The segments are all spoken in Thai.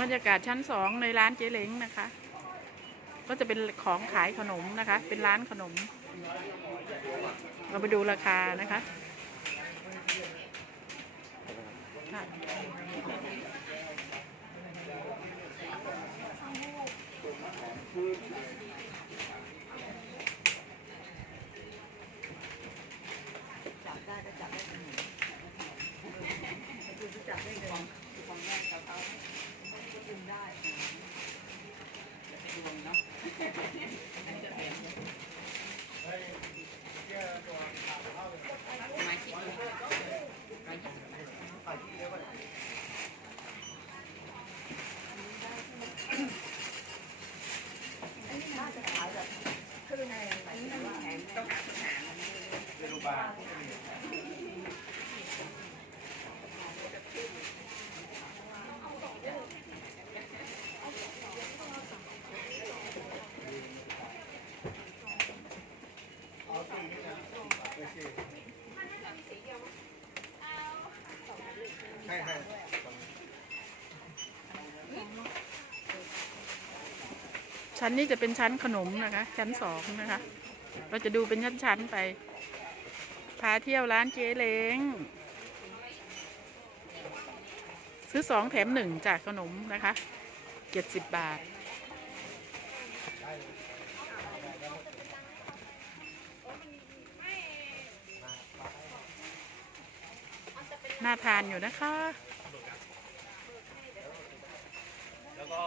บรรยากาศชั้นสองในร้านเจ๊เล้งนะคะ ก็จะเป็นของขายขนมนะคะ เป็นร้านขนม เราไปดูราคานะคะค่ะ จับได้ก็จับได้เสมอคือจับได้เลยของแรกกับเขาก็ดึงได้ดวงเนาะไม้คิดดูร้อยยี่สิบบาทคือในอันนี้มันแข็งต้องหาปัญหา ให้ให้ ชั้นนี้จะเป็นชั้นขนมนะคะ ชั้นสองนะคะ เราจะดูเป็นชั้นๆไป พาเที่ยวร้านเจ๊เล้ง ซื้อสองแถมหนึ่งจากขนมนะคะเจ็ดสิบบาท น่าทานอยู่นะคะ แล้วก็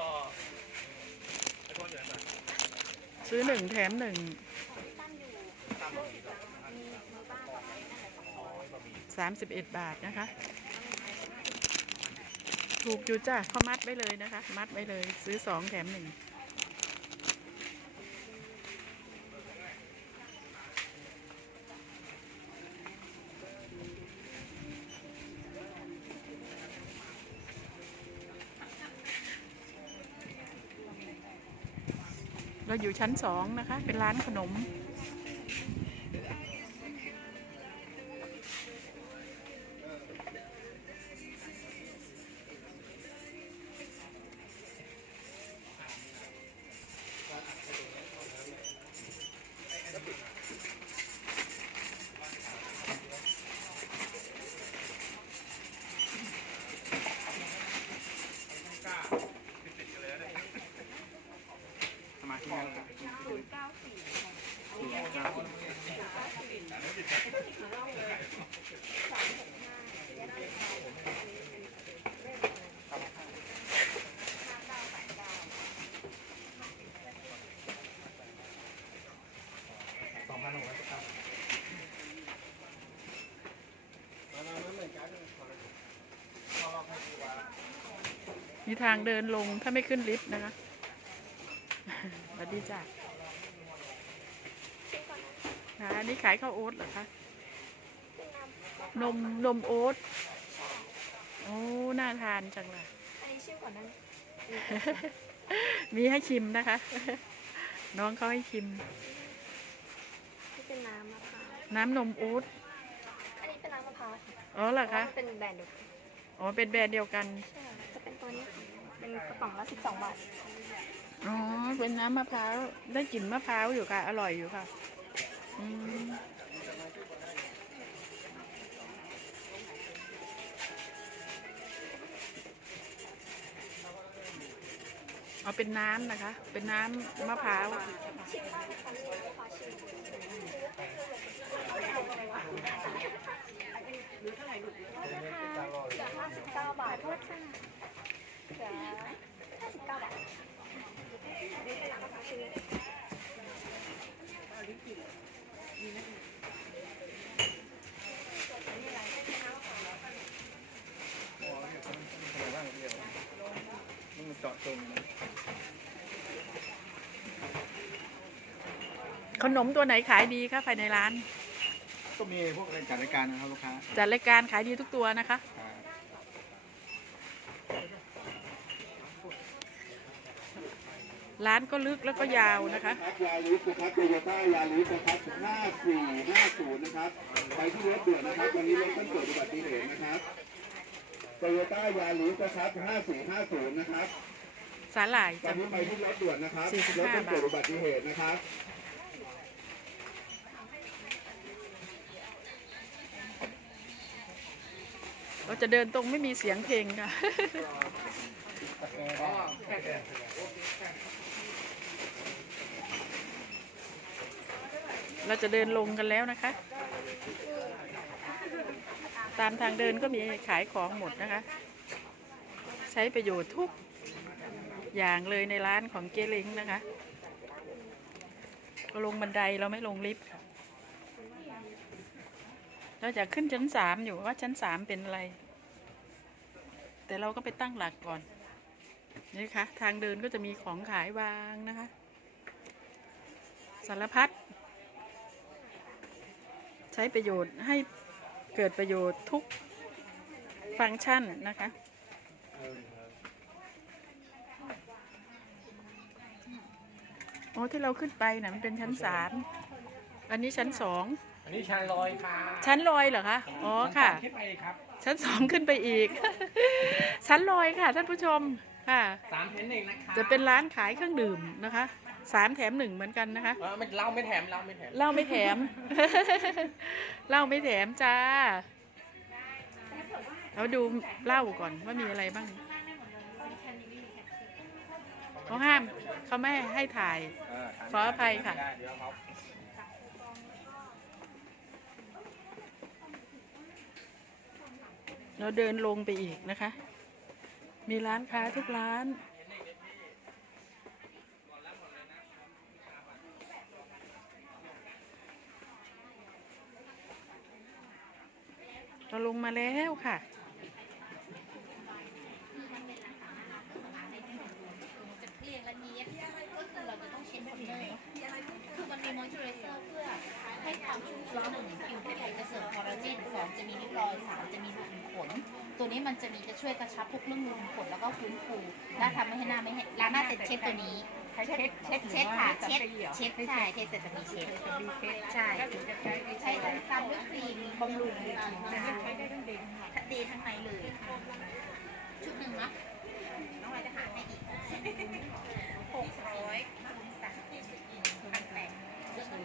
แล้วก็เดี๋ยวนะ ซื้อหนึ่งแถมหนึ่งสามสิบเอ็ดบาทนะคะ ถูกอยู่จ้ะเขามัดไว้เลยนะคะ มัดไว้เลย ซื้อสองแถมหนึ่ง เราอยู่ชั้นสองนะคะ เป็นร้านขนม มีทางเดินลงถ้าไม่ขึ้นลิฟต์นะคะสวัสดีจ้ะค่ะอันนี้ขายข้าวโอ๊ตเหรอคะ นมนมโอ๊ต โอ้ น่าทานจังเลยอันนี้ชื่อก่อนนั้นมีให้ชิมนะคะ น้องเขาให้ชิมที่เป็นน้ำมะพร้าว น้ำนมโอ๊ต อันนี้เป็นน้ำมะพร้าวค่ะอ๋อเหรอเพราะคะว่ามันเป็นแบรนด์เดียวกันอ๋อ เป็นแบรนด์เดียวกัน ใช่จะเป็น ตัวนี้เป็นกระป๋องละ12บสองบาท อ๋อ เป็นน้ำมะพร้าว ได้กลิ่นมะพร้าวอยู่ค่ะ อร่อยอยู่ค่ะ อืมเอาเป็นน้ำนะคะ เป็นน้ำมะพร้าว ชิมได้นะคะนี่มะพร้าวชิมโทษนะคะเหลือ59 บาทโทษค่ะเหลือ59 บาทนี่เป็นน้ำมะพร้าวชิม อ๋อเนี่ยมันเป็นอะไรบ้างเดียวมันเจาะจงนะ ขนมตัวไหนขายดีคะภายในร้าน ก็มีพวกรายการรายการนะครับลูกค้าจัดรายการขายดีทุกตัวนะคะอ่าร้านก็ลึกแล้วก็ยาวนะคะ ครับยาลิสนะครับโตโยต้ายาลิสนะครับ5450นะครับไปที่รถด่วนนะครับวันนี้รถต้องเกิดอุบัติเหตุนะครับโตโยต้ายาริสนะครับ5450นะครับสาหร่ายตอนจำนี้ไปที่รถด่วนนะครับ45 รถต้องเกิดอุบัติเหตุนะครับ เราจะเดินตรงไม่มีเสียงเพลงค่ะ เราจะเดินลงกันแล้วนะคะ ตามทางเดินก็มีขายของหมดนะคะ ใช้ประโยชน์ทุกอย่างเลยในร้านของเกลิงนะคะ ก็ลงบันไดเราไม่ลงลิฟต์ เราจะขึ้นชั้นสามอยู่ว่าชั้นสามเป็นอะไร แต่เราก็ไปตั้งหลักก่อนนี่ค่ะทางเดินก็จะมีของขายวางนะคะ สารพัดใช้ประโยชน์ให้เกิดประโยชน์ทุกฟังก์ชันนะคะโอ้ที่เราขึ้นไปนะมันเป็นชั้นสามอันนี้ชั้นสอง อันนี้ชานลอยค่ะชั้นลอยเหรอคะ อ๋อค่ะ ขึ้นไปครับชั้นสองขึ้นไปอีก ชั้นลอยค่ะท่านผู้ชมค่ะ สามแถมหนึ่งนะคะจะเป็นร้านขายเครื่องดื่มนะคะสามแถมหนึ่งเหมือนกันนะคะเออไม่เหล้าไม่แถมเหล้าไม่แถมเหล้าไม่แถม เหล้าไม่แถมจ้าเราดูเหล้าก่อนว่ามีอะไรบ้างเขาห้ามเขาไม่ให้ถ่ายเทานขออภัยค่ะไม่ได้เดี๋ยวเขา เราเดินลงไปอีกนะคะ มีร้านค้าทุกร้านเราลงมาแล้วค่ะ จะเคลียร์ละเนียดก็คือเราจะต้องเช็ดโทนเนอร์คือมันมีมอยเจอไรเซอร์เพื่อให้ความชุ่มชื้นหนึ่งผิวที่จะเสริมคอลลาเจนสองจะมีริ้วรอยสามจะมีรูขุมข น ตัวนี้มันจะมีจะช่วยกระชับพวกเรื่องรูขุมขนแล้วก็ฟื้นฟูและทำให้หน้าไม่ให้ล้างหน้าเสร็จเช็ดตัวนี้ ใช้เช็ดเช็ดเช็ดค่ะเช็ดเช็ดใช่เช็ดเสร็จจะมีเช็ดใช่ก็ถึงจะใช้ใช้ตามด้วยครีมบำรุงอ่าใช้ได้ทั้งเด็กดีทั้งในเลย ชุดหนึ่งเนาะน้องอะไรจะหาให้อีกหกร้อยคูณสามพันแปดชุดหนึ่ง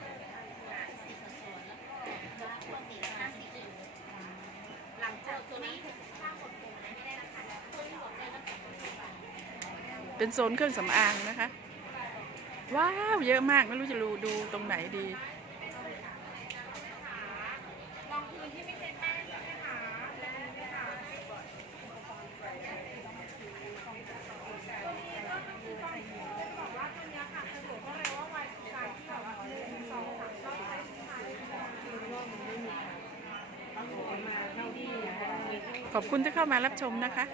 สิบกว่าตัวแล้วก็ตัวสี่ห้าสิบหลังจากตัวนี้ถ้าหมดโปรนะไม่ได้ราคาตัวนี้หมดเลยตั้งแต่ เป็นโซนเครื่องสำอางนะคะ ว้าว เยอะมากไม่รู้จะดูดูตรงไหนดีขอบคุณที่เข้ามารับชมนะคะ